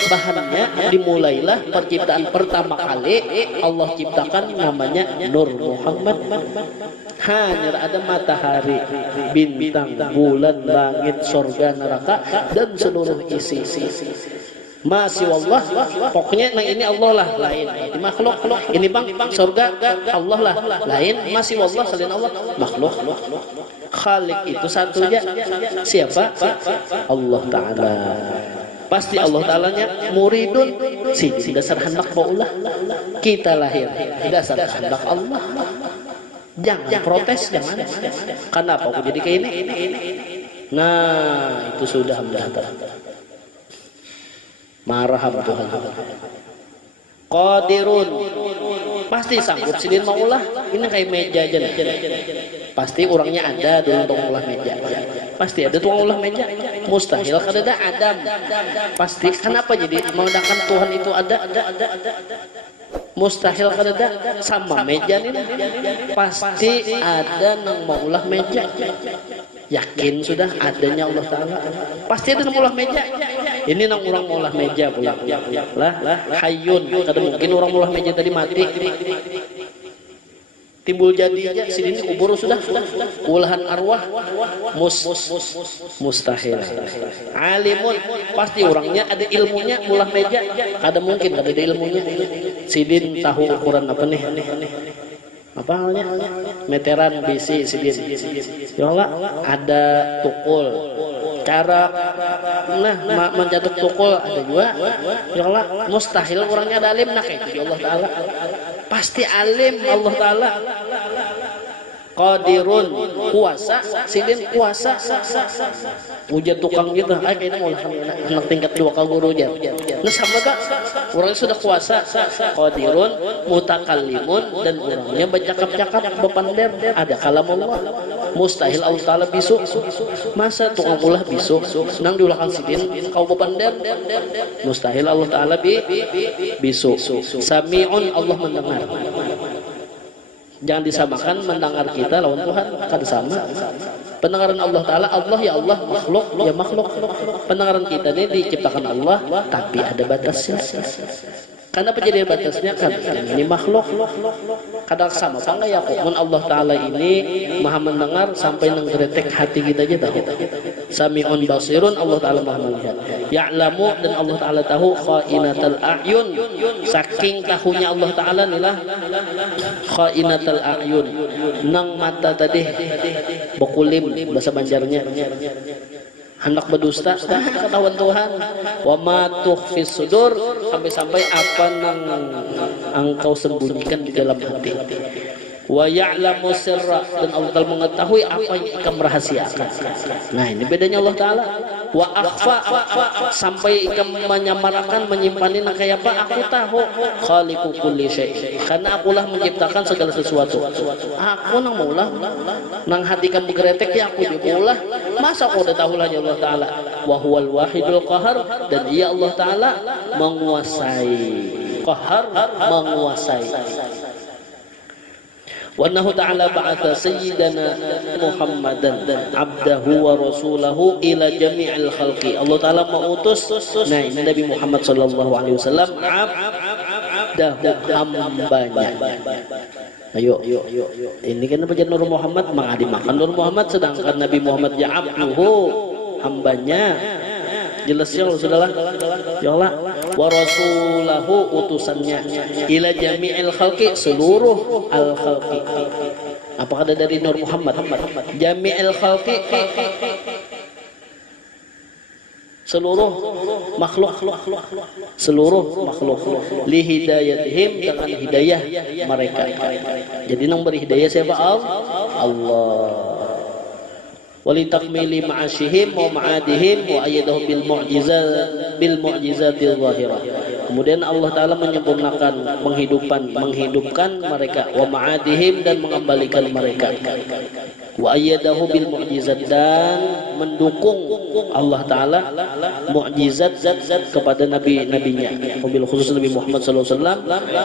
Bahannya dimulailah penciptaan pertama kali Allah ciptakan namanya Nur Muhammad. Hanya ada matahari, bintang, bulan, langit, surga, neraka, dan seluruh isi. Masih Allah, pokoknya nah ini Allah lah, lain ini makhluk. Ini bang surga Allah lah, lain masih Allah selain Allah makhluk. Khalik itu satunya siapa? Allah Ta'ala. Pasti Allah Ta'alanya muridun si dasar hendak baulah kita lahir dasar hendak Allah. Jangan protes, jangan. Kenapa aku jadi kayak ini? Nah itu sudah marah Tuhan. Qadirun, pasti sanggup sidin maulah. Ini kayak meja aja nih. Pasti orangnya ada dulu untuk ulah meja. Pasti ada tukang ulah meja. Mustahil kada ada Adam. Pasti kenapa jadi mengadakan Tuhan itu ada. Mustahil kada ada sama meja ini. Pasti ada nang maulah meja. Yakin sudah adanya Allah Ta'ala. Pasti ada nang maulah meja. Ini nang orang maulah meja pulang. Lah hayyun. Kada mungkin orang maulah meja tadi mati. Timbul jadi aja sini kubur sudah. Ulahan arwah mustahil. Alimun, pasti orangnya ada ilmunya maulah meja. Kada mungkin kada ada ilmunya. Sidin tahu ukuran apa nih? Apa halnya? Meteran bisi sidin. Ya Allah, ada tukul. cara menjatuh tukul ada juga. Ya Allah, mustahil orangnya ada alim, nah kayak itu Allah Ta'ala pasti alim. Allah Ta'ala qadirun, kuasa, sidin kuasa. Ujian tukang gitu, kayaknya mau anak tingkat 2 ke guru ujian. Nah sama kak, orangnya sudah kuasa, qadirun, mutakallimun, dan orangnya bercakap-cakap, berpandem. Ada kalam Allah. Mustahil Allah Ta'ala bisu. Masa tukang ulah bisu? Senang diulahkan sidin, kau berpandem. Mustahil Allah Ta'ala bisu. Sami'un, Allah mendengar. Jangan disamakan mendengar kita lawan Tuhan, kan sama. Pendengaran Allah Ta'ala, Allah ya Allah, makhluk ya makhluk. Pendengaran kita ini diciptakan Allah, tapi ada batasnya. Karena penjadian batasnya kan ini makhluk. Kadang sama apa enggak ya kok? Allah Ta'ala ini maha mendengar sampai nenggeretek hati kita aja tahu. Sami'un basirun, Allah Ta'ala maha melihat. Ya'lamu, dan Allah Ta'ala tahu kha'inatal a'yun. Saking tahunya Allah Ta'ala inilah kha'inatal a'yun. Nang mata tadi bokulim bahasa Banjarnya. Hendak berdusta, ketahuan Tuhan. Wa ma tukhfis sudur, sampai-sampai apa nang engkau sembunyikan di dalam hati. Wa ya'lamu sirra, dan Allah Ta'ala mengetahui apa yang engkau merahasiakan. Nah ini bedanya Allah Ta'ala. Wa akhfa, sampai engkau menyamarkan, menyimpanin kayak apa, aku tahu. Khaliqu kulli syai', karena akulah menciptakan segala sesuatu. Aku nang maulah, nang hati kamu geretek ya aku diulah. Masa kau udah tahu lah ya Allah Ta'ala. Wa huwal wahidul qahar, dan ia Allah Ta'ala menguasai. Qahar, menguasai. Wa annahu ta'ala ba'atha sayyidana Muhammadan abdahu wa rasulahu ila jami'il khalqi. Allah Ta'ala mengutus Nabi Muhammad sallallahu alaihi wasallam abdahu, hambanya. Ayo. Ini kan bagian Nur Muhammad mengadimakan Nur Muhammad, sedangkan Nabi Muhammad ya abduhu, hambanya. Jelasnya sudahlah. Ya Allah, wa rasulahu, utusannya, ila jami'il khalqi, seluruh al khalqi. Apakah ada dari Nur Muhammad? Jami'il khalqi, seluruh makhluk, seluruh makhluk, li hidayatihim, dengan hidayah mereka. Jadi nang beri hidayah siapa? Allah. Walitakmili ma'asyihim wa ma'adihim wa ayyadahu bil mu'jizatil zahirah. Kemudian Allah Ta'ala menyempurnakan, menghidupkan mereka, wa ma'adihim, dan mengembalikan mereka, wa ayyadahu bil mu'jizat, dan mendukung Allah Ta'ala mu'jizat kepada nabi-nabinya, mobil khusus Nabi Muhammad SAW,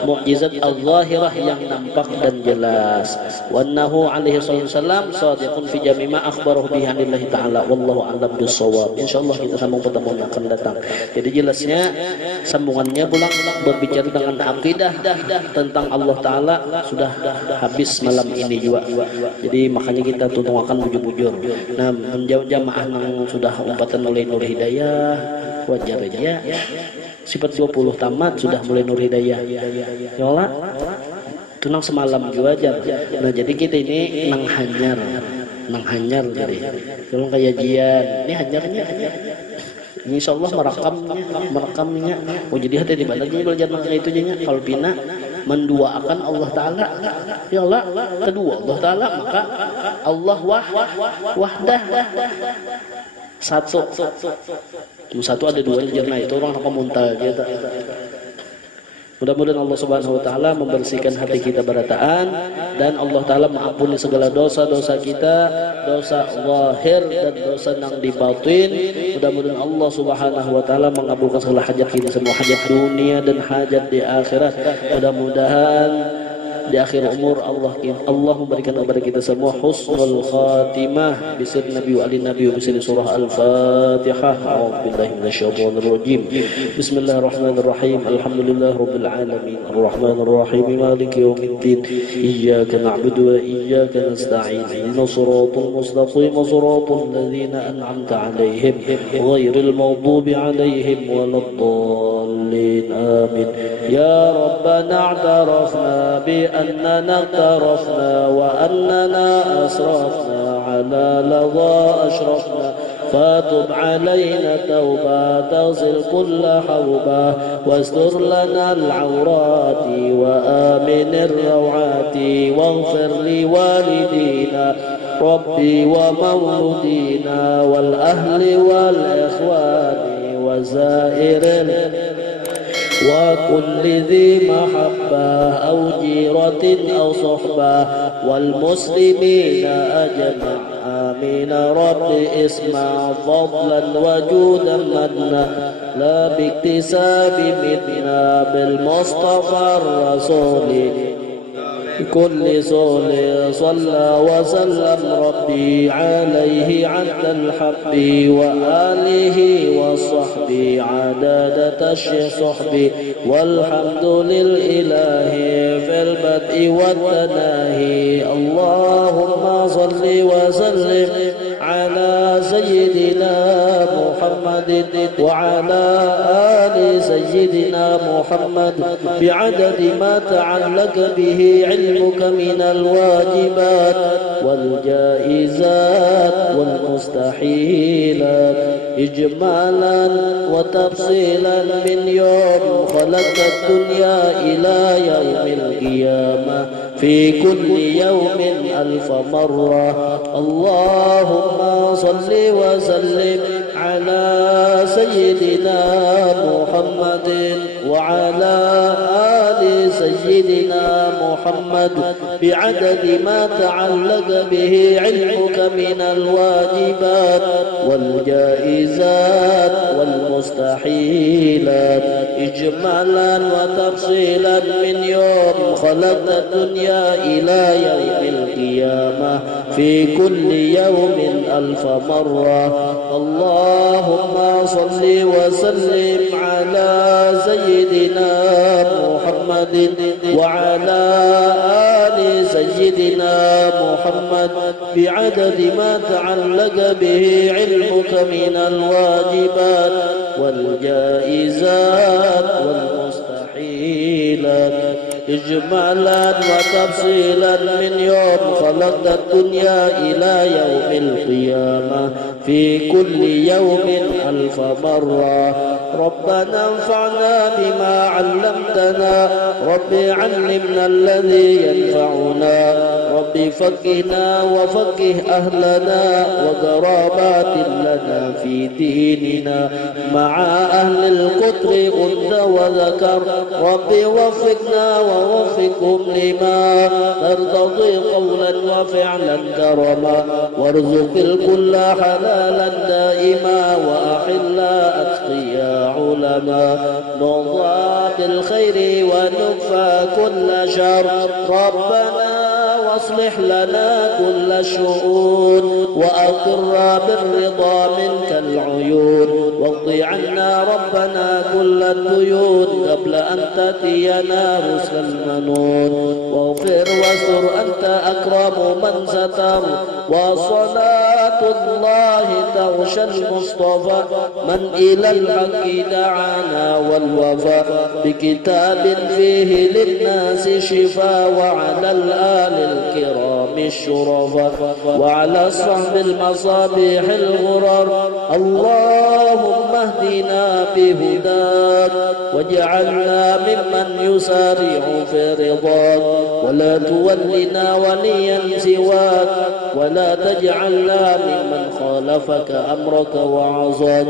mu'jizat al-zahirah yang nampak dan jelas. Wa annahu alaihi wasallam sadiqun fi jami'a akhbarahu bihanillahi ta'ala, wallahu a'lam bissawab. Insyaallah kita sambung pertemuan akan datang. Jadi jelasnya sambungannya pulang berbicara dengan akidah tentang Allah Ta'ala sudah habis malam ini juga. Jadi makanya kita tuntungakan bujur-bujur. Nah, menjauh jamaah yang sudah umpatan oleh Nur Hidayah, wajar aja. Sifat 20 tamat sudah mulai Nur Hidayah. Ya Allah, tunang semalam juga aja. Nah, jadi kita ini nang hanyar jadi. Tolong kajian. Ini hanyarnya. Insyaallah merekamnya. Oh jadi hati di badannya belajar makna itu jadinya. Kalau bina menduakan Allah Ta'ala, ya Allah, kedua Allah Ta'ala, maka Allah wahdah. Satu ada dua jerna, itu orang apa muntal gitu. Mudah-mudahan Allah Subhanahu wa Ta'ala membersihkan hati kita berataan, dan Allah Ta'ala mengampuni segala dosa-dosa kita, dosa zahir dan dosa yang di batin. Mudah-mudahan Allah Subhanahu wa Ta'ala mengabulkan segala hajat kita, semua hajat dunia dan hajat di akhirat. Mudah-mudahan di akhir umur Allah memberikan kepada kita semua husnul khatimah bisir Nabi wa ali Nabi wa bisir surah Al-Fatihah. A'udzubillahi minasyaitonir rajim. Bismillahirrahmanirrahim. Alhamdulillah rabbil alamin. Arrahmanir rahim. Maliki yaumiddin. Iyyaka na'budu wa iyyaka nasta'in. Ihdinas siratal mustaqim. Siratal ladzina an'amta 'alaihim ghairil maghdubi 'alaihim waladdallin. Amin. Ya Rabbana a'tarafna bi أننا اقترفنا وأننا أسرفنا على لظى أشرفنا فتب علينا توبة تغسل كل حوبة واستر لنا العورات وآمن الروعات واغفر لوالدينا ربي ومولودينا والأهل والإخوان وزائر وكل ذي محبة أو جيرة أو صحبة والمسلمين أجمع آمين رب اسمع فضلا وجودا منا لا باكتساب منا بالمصطفى الرسول كل صول صلى وسلم ربي عليه عد الحب وآله وصحبه عدد تشي صحبي والحمد للإله في البدء والتناهي اللهم صل وسلم على سيدنا محمد وعلى آل سيدنا محمد بعدد ما تعلق به علمك من الواجبات والجائزات والمستحيلات إجمالا وتفصيلا من يوم خلقت الدنيا إلى يوم القيامة في كل يوم 1000 مرة اللهم صل وسلم على سيدنا محمد وعلى آل سيدنا محمد بعدد ما تعلق به علمك من الواجبات والجائزات والمستحيلات إجمالا وتفصيلا من يوم خلقت الدنيا إلى يوم القيامة في كل يوم 1000 مرة اللهم صل وسلم على سيدنا محمد وعلى آل سيدنا محمد بعدد ما تعلق به علمك من الواجبات والجائزات والمستحيلات إجمالا وتفصيلا من يوم خلقت الدنيا إلى يوم القيامة في كل يوم 1000 مرة ربنا انفعنا بما علمتنا رب علمنا الذي ينفعنا رب فقهنا وفقه أهلنا وقرابات لنا في ديننا مع أهل القدر أنثى وذكر رب وفقنا ووفقهم لما ترتضي قولا وفعلا كرما وارزق الكل حلالا دائما وأحل أتقيا علما نرضى بالخير ونكفى كل شر ربنا واصلح لنا كل الشؤون وأقر بالرضا منك العيون واقض عنا ربنا كل الديون قبل أن تأتينا رسل المنون واغفر واستر أنت أكرم من ستر وصلاة الله تغشى المصطفى من إلى الحق دعانا والوفاء بكتاب فيه للناس شفاء وعلى الآل الكرام الشرفاء وعلى الصحب المصابيح الغرر اللهم اهدنا بهداك واجعلنا ممن يسارع في رضاك ولا تولنا وليا سواك ولا تجعلنا ممن خالفك أمرك وعصاك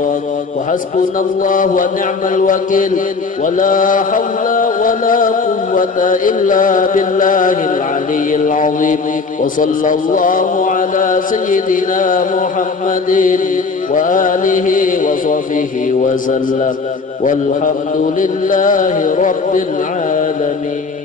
وحسبنا الله ونعم الوكيل ولا حول ولا قوة إلا بالله العلي العظيم وصلى الله على سيدنا محمد وآله وصحبه وسلم والحمد لله رب العالمين.